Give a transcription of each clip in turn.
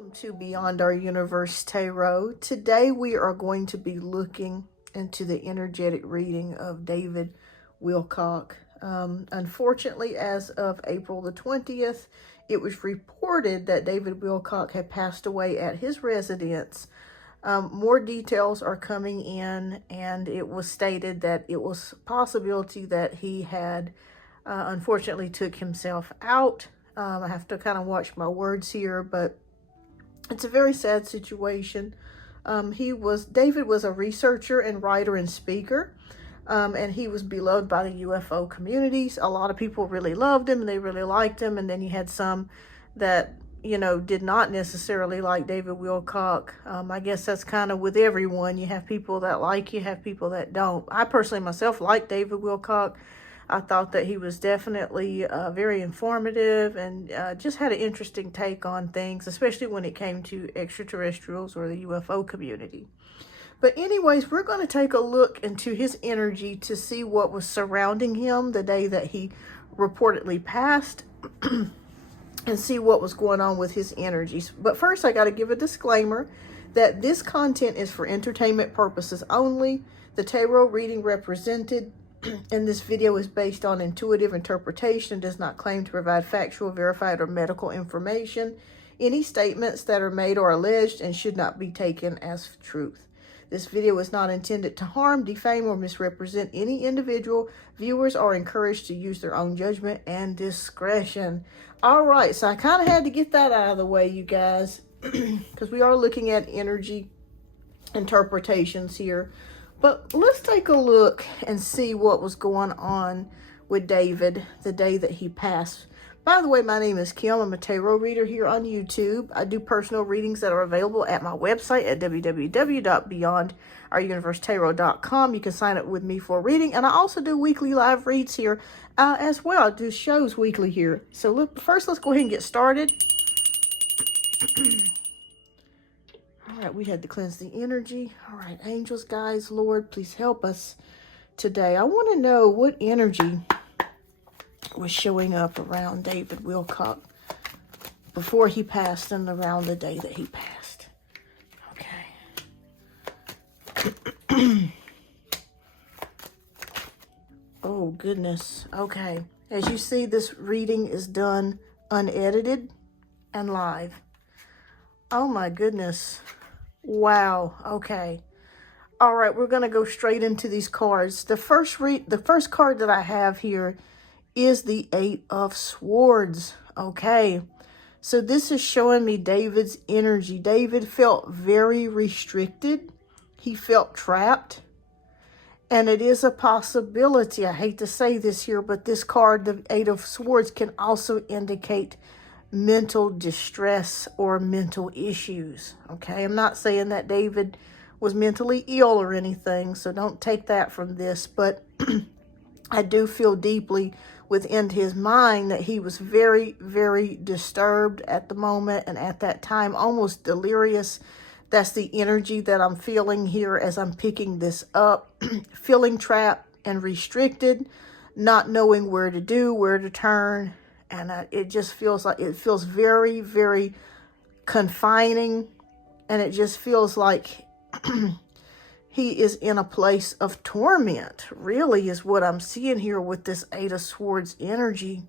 Welcome to Beyond Our Universe Tarot. Today we are going to be looking into the energetic reading of David Wilcock. Unfortunately, as of April the 20th, it was reported that David Wilcock had passed away at his residence. More details are coming in, and it was stated that it was a possibility that he had unfortunately took himself out. I have to kind of watch my words here, but it's a very sad situation. David was a researcher and writer and speaker, and he was beloved by the UFO communities. A lot of people really loved him and they really liked him. And then you had some that, did not necessarily like David Wilcock. I guess that's kind of with everyone. You have people that like you, have people that don't. I personally myself like David Wilcock. I thought that he was definitely very informative and just had an interesting take on things, especially when it came to extraterrestrials or the UFO community. But anyways, we're going to take a look into his energy to see what was surrounding him the day that he reportedly passed and see what was going on with his energies. But first, I got to give a disclaimer that this content is for entertainment purposes only. The tarot reading represented in this video is based on intuitive interpretation and does not claim to provide factual, verified, or medical information. Any statements that are made are alleged and should not be taken as truth. This video is not intended to harm, defame, or misrepresent any individual. Viewers are encouraged to use their own judgment and discretion. All right, so I kind of had to get that out of the way, you guys, because we are looking at energy interpretations here. But let's take a look and see what was going on with David the day that he passed. By the way, my name is Kim. I'm a tarot reader here on YouTube. I do personal readings that are available at my website at www.beyondOurUniverseTarot.com. You can sign up with me for a reading. And I also do weekly live reads here as well. I do shows weekly here. So first, let's go ahead and get started. All right, we had to cleanse the energy. All right, angels, guys, Lord, please help us today. I want to know what energy was showing up around David Wilcock before he passed and around the day that he passed. Okay. Oh, goodness. Okay. As you see, this reading is done unedited and live. Oh, my goodness. Wow. Okay. All right, we're going to go straight into these cards. The first card that I have here is the Eight of Swords. Okay. So this is showing me David's energy. David felt very restricted. He felt trapped. And it is a possibility. I hate to say this here, but this card, the Eight of Swords, can also indicate mental distress or mental issues. Okay, I'm not saying that David was mentally ill or anything, so don't take that from this, but I do feel deeply within his mind that he was very, very disturbed at the moment and at that time, almost delirious. That's the energy that I'm feeling here as I'm picking this up. Feeling trapped and restricted, not knowing where to turn. And it just feels like, it feels very, very confining. And it just feels like he is in a place of torment, really, is what I'm seeing here with this Eight of Swords energy.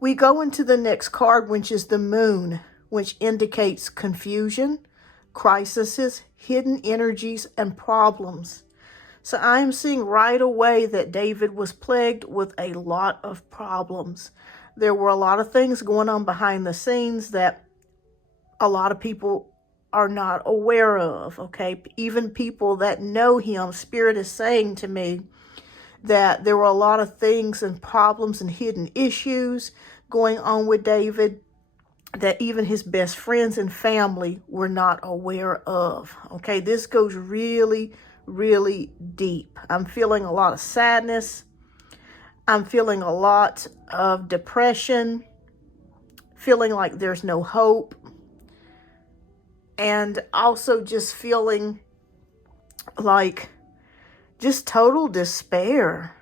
We go into the next card, which is the Moon, which indicates confusion, crises, hidden energies, and problems. So I'm seeing right away that David was plagued with a lot of problems. There were a lot of things going on behind the scenes that a lot of people are not aware of, okay? Even people that know him, Spirit is saying to me that there were a lot of things and problems and hidden issues going on with David that even his best friends and family were not aware of, okay? This goes really, really deep. I'm feeling a lot of sadness. I'm feeling a lot of depression, feeling like there's no hope, and also just feeling like just total despair.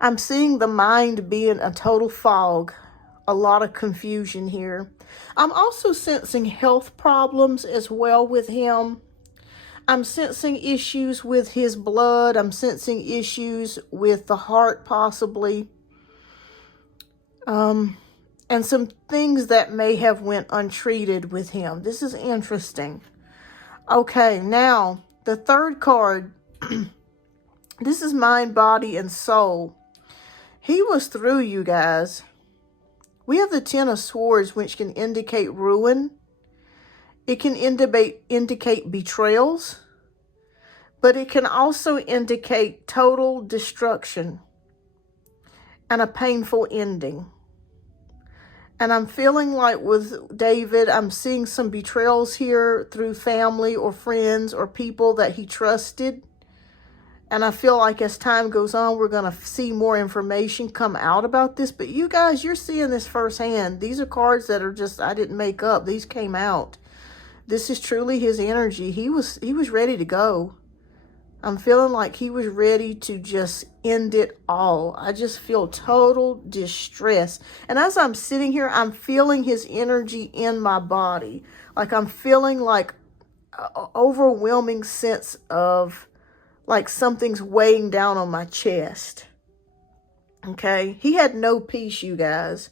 I'm seeing the mind being a total fog, a lot of confusion here. I'm also sensing health problems as well with him. I'm sensing issues with his blood. I'm sensing issues with the heart possibly. And some things that may have went untreated with him. This is interesting. Okay, now the third card. This is mind, body, and soul. He was through, you guys. We have the Ten of Swords, which can indicate ruin. It can indicate betrayals. But it can also indicate total destruction and a painful ending. And I'm feeling like with David, I'm seeing some betrayals here through family or friends or people that he trusted. And I feel like as time goes on, we're going to see more information come out about this. But you guys, you're seeing this firsthand. These are cards that are just, I didn't make up. These came out. This is truly his energy. He was ready to go. I'm feeling like he was ready to just end it all. I just feel total distress. And as I'm sitting here, I'm feeling his energy in my body. Like I'm feeling like an overwhelming sense of like something's weighing down on my chest. Okay? He had no peace, you guys.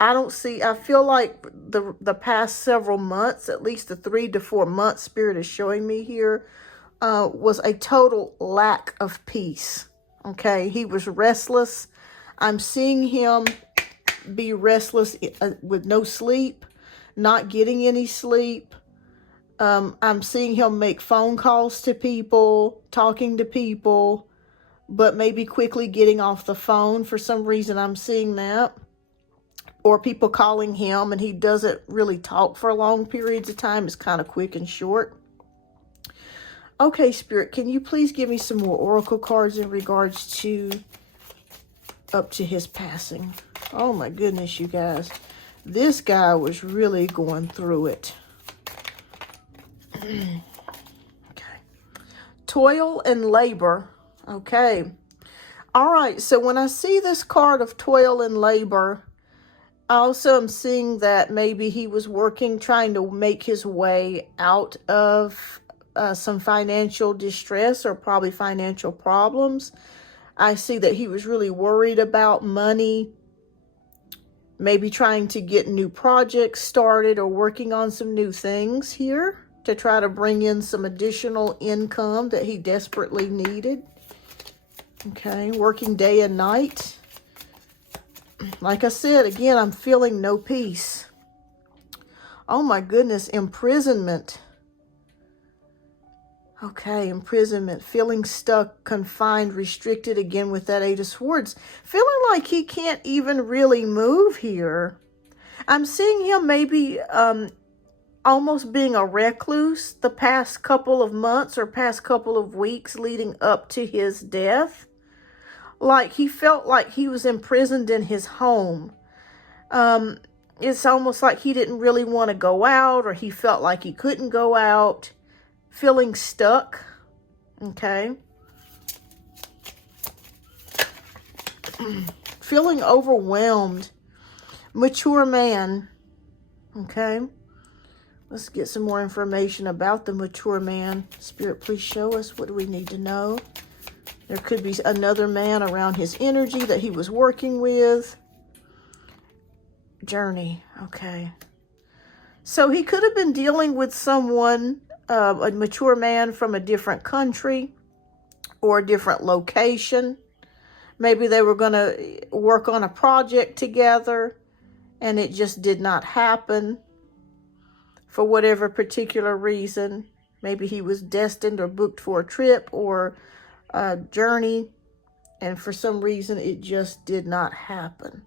I feel like the past several months, at least the 3 to 4 months Spirit is showing me here, was a total lack of peace. Okay? He was restless. I'm seeing him be restless with no sleep, not getting any sleep. I'm seeing him make phone calls to people, talking to people, but maybe quickly getting off the phone. For some reason, I'm seeing that. Or people calling him and he doesn't really talk for long periods of time. It's kind of quick and short. Okay, Spirit, can you please give me some more oracle cards in regards to up to his passing? Oh my goodness, you guys. This guy was really going through it. Okay. Toil and labor. Okay. All right. So when I see this card of toil and labor, I also am seeing that maybe he was working, trying to make his way out of some financial distress or probably financial problems. I see that he was really worried about money, maybe trying to get new projects started or working on some new things here to try to bring in some additional income that he desperately needed. Okay, working day and night. Like I said, again, I'm feeling no peace. Oh my goodness, imprisonment. Okay, imprisonment, feeling stuck, confined, restricted, again with that Eight of Swords. Feeling like he can't even really move here. I'm seeing him maybe almost being a recluse the past couple of months or past couple of weeks leading up to his death. Like he felt like he was imprisoned in his home. It's almost like he didn't really want to go out, or he felt like he couldn't go out. Feeling stuck. Okay. Feeling overwhelmed. Mature man. Okay. Let's get some more information about the mature man. Spirit, please show us. What do we need to know? There could be another man around his energy that he was working with. Journey. Okay. So he could have been dealing with someone, a mature man from a different country or a different location. Maybe they were going to work on a project together and it just did not happen for whatever particular reason. Maybe he was destined or booked for a trip or a journey, and for some reason it just did not happen.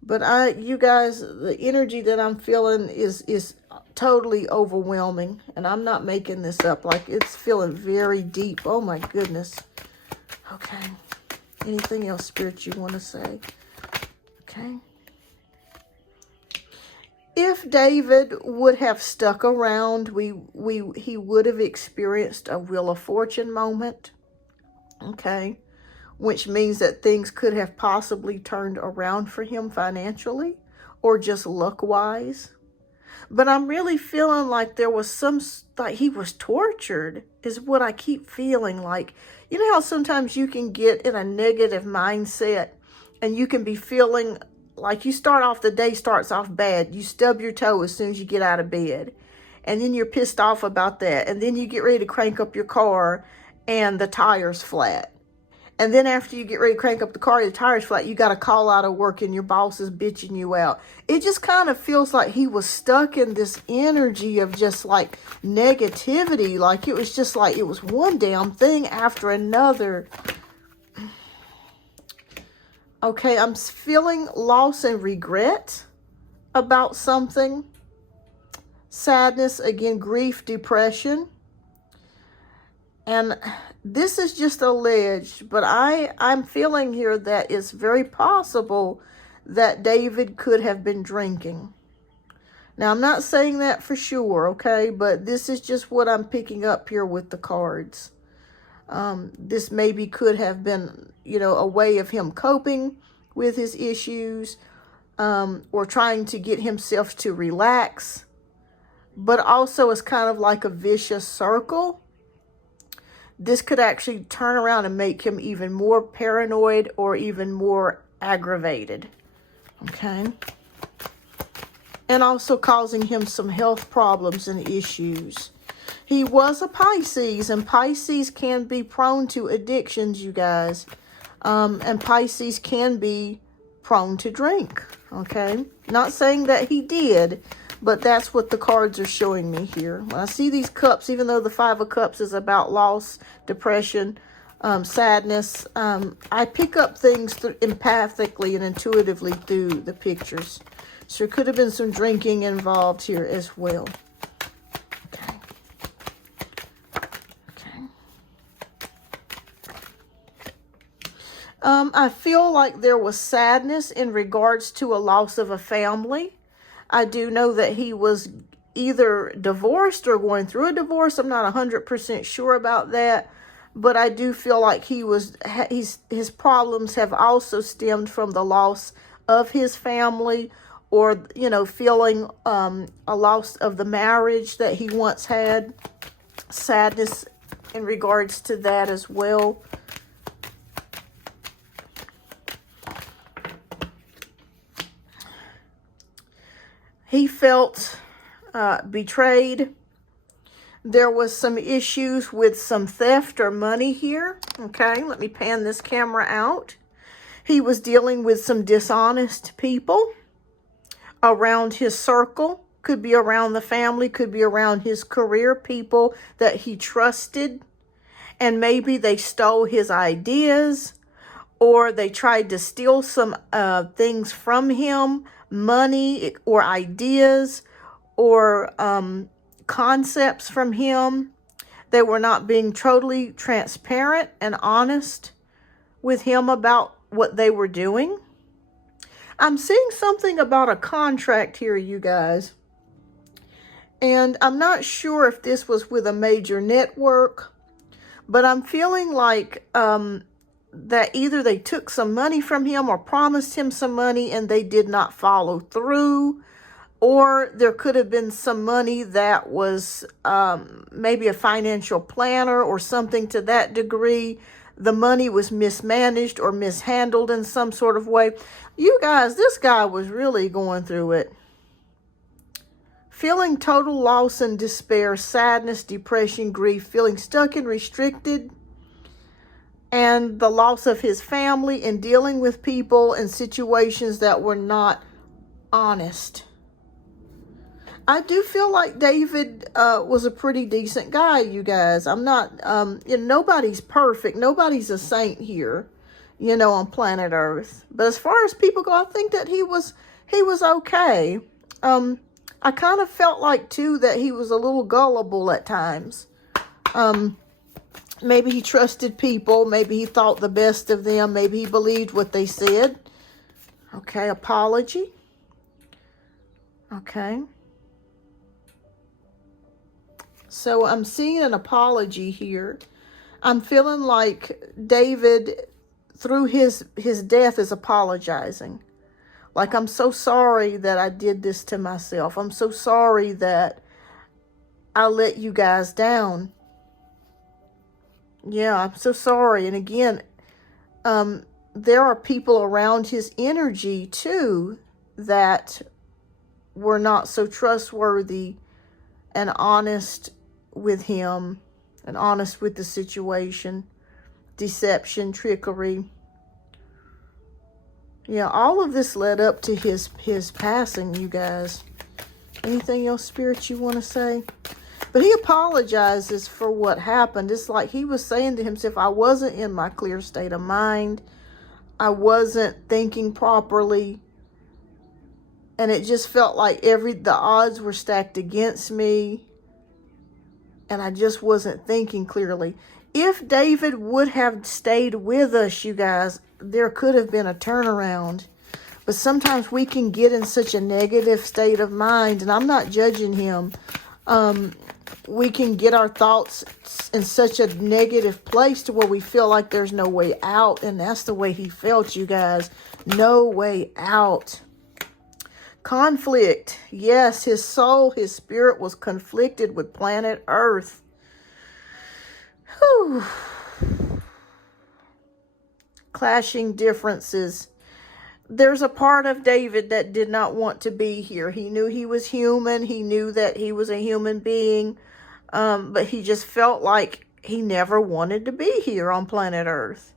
But you guys, the energy that I'm feeling is totally overwhelming, and I'm not making this up. Like, it's feeling very deep. Oh my goodness. Okay. Anything else, Spirit, you want to say? Okay. If David would have stuck around, he would have experienced a Wheel of Fortune moment. Okay. Which means that things could have possibly turned around for him financially. or just luck-wise. But I'm really feeling like there was like he was tortured, is what I keep feeling like. You know how sometimes you can get in a negative mindset and you can be feeling like you start off, the day starts off bad. You stub your toe as soon as you get out of bed. And then you're pissed off about that. And then you get ready to crank up your car and the tire's flat. And then after you get ready to crank up the car, the tire's flat, you got to call out of work and your boss is bitching you out. It just kind of feels like he was stuck in this energy of just like negativity. Like it was just like it was one damn thing after another. Okay, I'm feeling loss and regret about something. Sadness, again, grief, depression. And this is just alleged, but I'm feeling here that it's very possible that David could have been drinking. Now, I'm not saying that for sure, okay? But this is just what I'm picking up here with the cards. This maybe could have been, you know, a way of him coping with his issues, or trying to get himself to relax. But also it's kind of like a vicious circle. This could actually turn around and make him even more paranoid or even more aggravated. Okay? And also causing him some health problems and issues. He was a Pisces, and Pisces can be prone to addictions, you guys. And Pisces can be prone to drink. Okay? Not saying that he did, but that's what the cards are showing me here. When I see these cups, even though the Five of Cups is about loss, depression, sadness, I pick up things empathically and intuitively through the pictures. So there could have been some drinking involved here as well. Okay. I feel like there was sadness in regards to a loss of a family. I do know that he was either divorced or going through a divorce. I'm not 100% sure about that. But I do feel like his problems have also stemmed from the loss of his family, or, you know, feeling a loss of the marriage that he once had. Sadness in regards to that as well. He felt betrayed. There was some issues with some theft or money here. Okay, let me pan this camera out. He was dealing with some dishonest people around his circle. Could be around the family, could be around his career, people that he trusted. And maybe they stole his ideas, or they tried to steal some things from him, money or ideas, or concepts from him. They were not being totally transparent and honest with him about what they were doing. I'm seeing something about a contract here, you guys. And I'm not sure if this was with a major network, but I'm feeling like that either they took some money from him or promised him some money and they did not follow through. Or there could have been some money that was maybe a financial planner or something to that degree. The money was mismanaged or mishandled in some sort of way. You guys, this guy was really going through it. Feeling total loss and despair, sadness, depression, grief, feeling stuck and restricted, and the loss of his family, and dealing with people in situations that were not honest. I do feel like David was a pretty decent guy, you guys. I'm not, you know, nobody's perfect. Nobody's a saint here, you know, on planet Earth. But as far as people go, I think that he was okay. I kind of felt like, too, that he was a little gullible at times. Maybe he trusted people. Maybe he thought the best of them. Maybe he believed what they said. Okay, apology. Okay. So I'm seeing an apology here. I'm feeling like David, through his death, is apologizing Like, I'm so sorry that I did this to myself. I'm so sorry that I let you guys down. Yeah, I'm so sorry. And again, there are people around his energy too that were not so trustworthy and honest with him and honest with the situation. Deception, trickery. Yeah, all of this led up to his passing, you guys. Anything else, Spirit, you want to say? But he apologizes for what happened. It's like he was saying to himself, I wasn't in my clear state of mind. I wasn't thinking properly. And it just felt like the odds were stacked against me. And I just wasn't thinking clearly. If David would have stayed with us, you guys, there could have been a turnaround. But sometimes we can get in such a negative state of mind, and I'm not judging him. We can get our thoughts in such a negative place to where we feel like there's no way out, and that's the way he felt, you guys. No way out. Conflict. Yes, his soul, his spirit was conflicted with planet Earth. Whew. Clashing differences. There's a part of David that did not want to be here. He knew he was human. He knew that he was a human being. But he just felt like he never wanted to be here on planet Earth.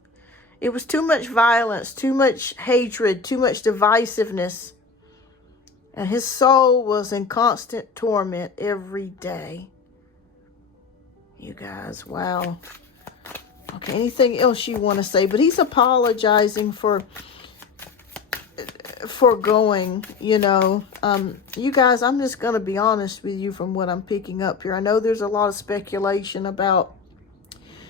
It was too much violence, too much hatred, too much divisiveness. And his soul was in constant torment every day. You guys, wow. Okay, anything else you want to say? But he's apologizing for going, you know. You guys, I'm just going to be honest with you from what I'm picking up here. I know there's a lot of speculation about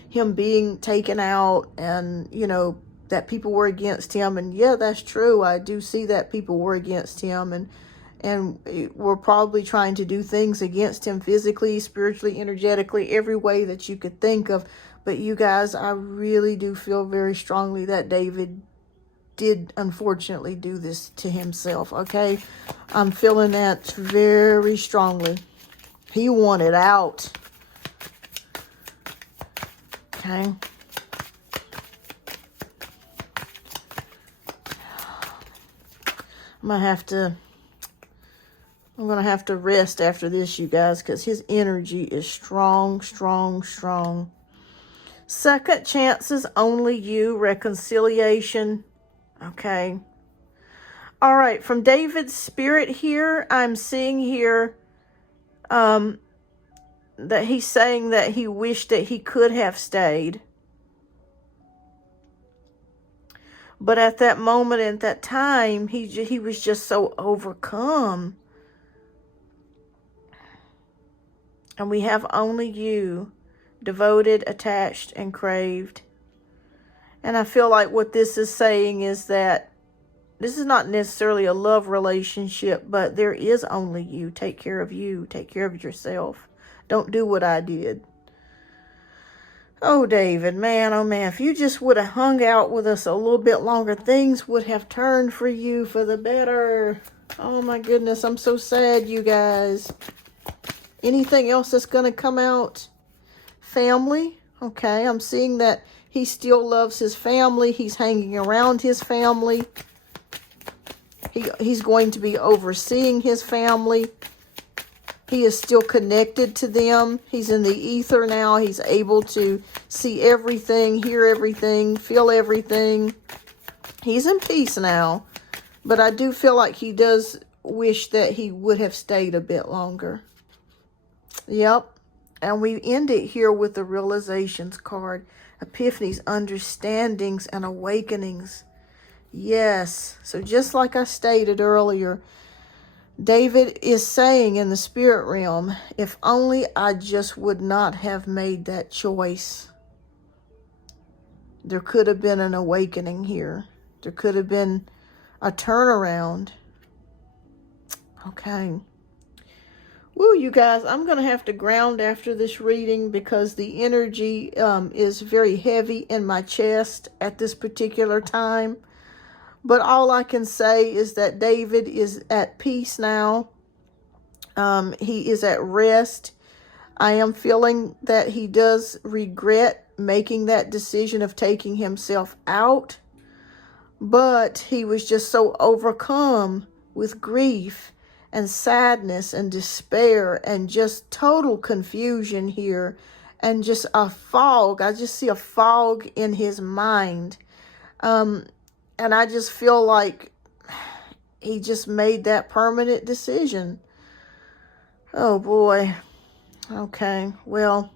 him being taken out and, you know, that people were against him. And yeah, that's true. I do see that people were against him and were probably trying to do things against him physically, spiritually, energetically, every way that you could think of. But you guys, I really do feel very strongly that David did unfortunately do this to himself, okay? I'm feeling that very strongly. He wanted out. Okay. I'm going to have to rest after this, you guys, because his energy is strong, strong, strong. Second chances, only you, reconciliation. Okay. All right. From David's spirit here, I'm seeing here that he's saying that he wished that he could have stayed. But at that moment, at that time, he was just so overcome. And we have only you, devoted, attached, and craved. And I feel like what this is saying is that this is not necessarily a love relationship, but there is only you. Take care of you. Take care of yourself. Don't do what I did. Oh, David, man, oh, man, if you just would have hung out with us a little bit longer, things would have turned for you for the better. Oh, my goodness, I'm so sad, you guys. Anything else that's going to come out? Family. Okay, I'm seeing that he still loves his family. He's hanging around his family. He's going to be overseeing his family. He is still connected to them. He's in the ether now. He's able to see everything, hear everything, feel everything. He's in peace now. But I do feel like he does wish that he would have stayed a bit longer. Yep. And we end it here with the realizations card. Epiphanies, understandings, and awakenings. Yes. So just like I stated earlier, David is saying in the spirit realm, if only I just would not have made that choice. There could have been an awakening here. There could have been a turnaround. Okay. Woo, you guys, I'm going to have to ground after this reading because the energy is very heavy in my chest at this particular time. But all I can say is that David is at peace now. He is at rest. I am feeling that he does regret making that decision of taking himself out. But he was just so overcome with grief and sadness and despair and just total confusion here and just a fog. I just see a fog in his mind. And I just feel like he just made that permanent decision. Oh boy. Okay, well,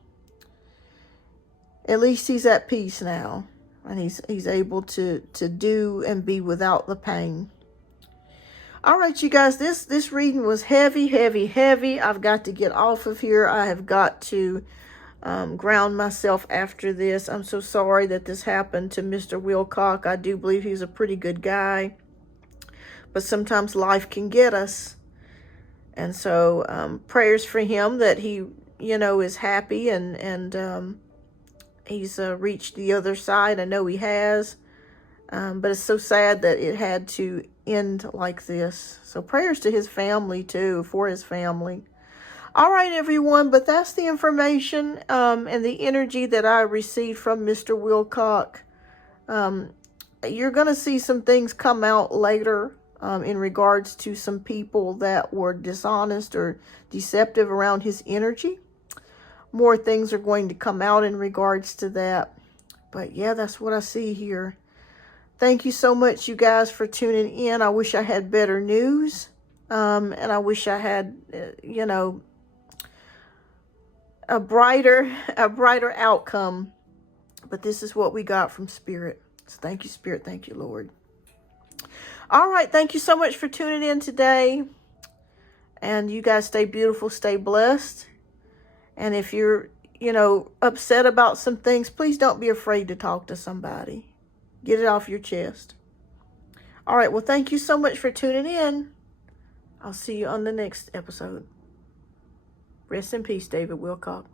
at least he's at peace now. And he's able to do and be without the pain. All right, you guys, this reading was heavy, heavy, heavy. I've got to get off of here. I have got to ground myself after this. I'm so sorry that this happened to Mr. Wilcock. I do believe he's a pretty good guy. But sometimes life can get us. And so prayers for him that he, is happy and he's reached the other side. I know he has. But it's so sad that it had to end like this. So prayers to his family too, for his family. All right, everyone. But that's the information and the energy that I received from Mr. Wilcock. You're going to see some things come out later in regards to some people that were dishonest or deceptive around his energy. More things are going to come out in regards to that. But yeah, that's what I see here. Thank you so much, you guys, for tuning in. I wish I had better news. And I wish I had, a brighter outcome. But this is what we got from Spirit. So thank you, Spirit. Thank you, Lord. All right. Thank you so much for tuning in today. And you guys stay beautiful, stay blessed. And if you're, upset about some things, please don't be afraid to talk to somebody. Get it off your chest. All right. Well, thank you so much for tuning in. I'll see you on the next episode. Rest in peace, David Wilcock.